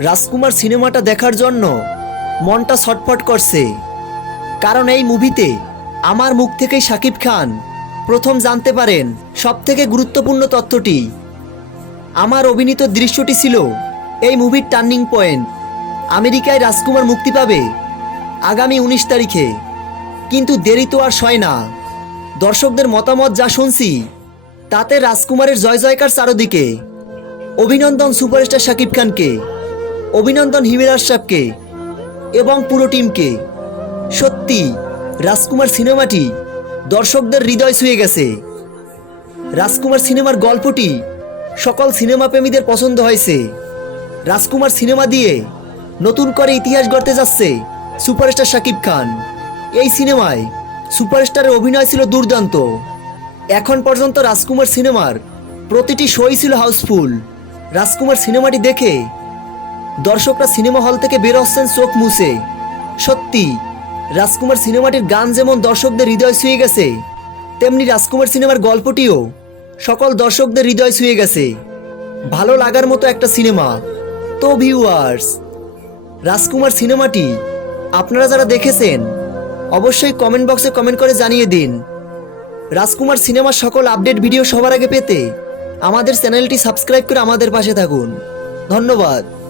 রাজকুমার সিনেমাটা দেখার জন্য মনটা ছটফট করছে। কারণ এই মুভিতে আমার মুখ থেকেই শাকিব খান প্রথম জানতে পারেন সব থেকে গুরুত্বপূর্ণ তথ্যটি। আমার অভিনীত দৃশ্যটি ছিল এই মুভির টার্নিং পয়েন্ট। আমেরিকায় রাজকুমার মুক্তি পাবে আগামী উনিশ তারিখে। কিন্তু দেরি তো আর সয় না। দর্শকদের মতামত যা শুনছি, তাতে রাজকুমারের জয় জয়কার চারদিকে। অভিনন্দন সুপারস্টার শাকিব খানকে। অভিনন্দন হিমের আশরাফকে এবং পুরো টিমকে। সত্যি, রাজকুমার সিনেমাটি দর্শকদের হৃদয় ছুঁয়ে গেছে। রাজকুমার সিনেমার গল্পটি সকল সিনেমা প্রেমীদের পছন্দ হয়েছে। রাজকুমার সিনেমা দিয়ে নতুন করে ইতিহাস গড়তে যাচ্ছে সুপারস্টার শাকিব খান। এই সিনেমায় সুপারস্টারের অভিনয় ছিল দুর্দান্ত। এখন পর্যন্ত রাজকুমার সিনেমার প্রতিটি শোই ছিল হাউসফুল। রাজকুমার সিনেমাটি দেখে দর্শকরা সিনেমা হল থেকে বের হচ্ছেন চোখ মুছে। সত্যি, রাজকুমার সিনেমাটির গান যেমন দর্শকদের হৃদয় ছুঁয়ে গেছে, তেমনি রাজকুমার সিনেমার গল্পটিও সকল দর্শকদের হৃদয় ছুঁয়ে গেছে। ভালো লাগার মতো একটা সিনেমা। তো ভিউয়ার্স রাজকুমার সিনেমাটি আপনারা যারা দেখেছেন, অবশ্যই কমেন্ট বক্সে কমেন্ট করে জানিয়ে দিন। রাজকুমার সিনেমার সকল আপডেট ভিডিও সবার আগে পেতে আমাদের চ্যানেলটি সাবস্ক্রাইব করে আমাদের পাশে থাকুন। ধন্যবাদ।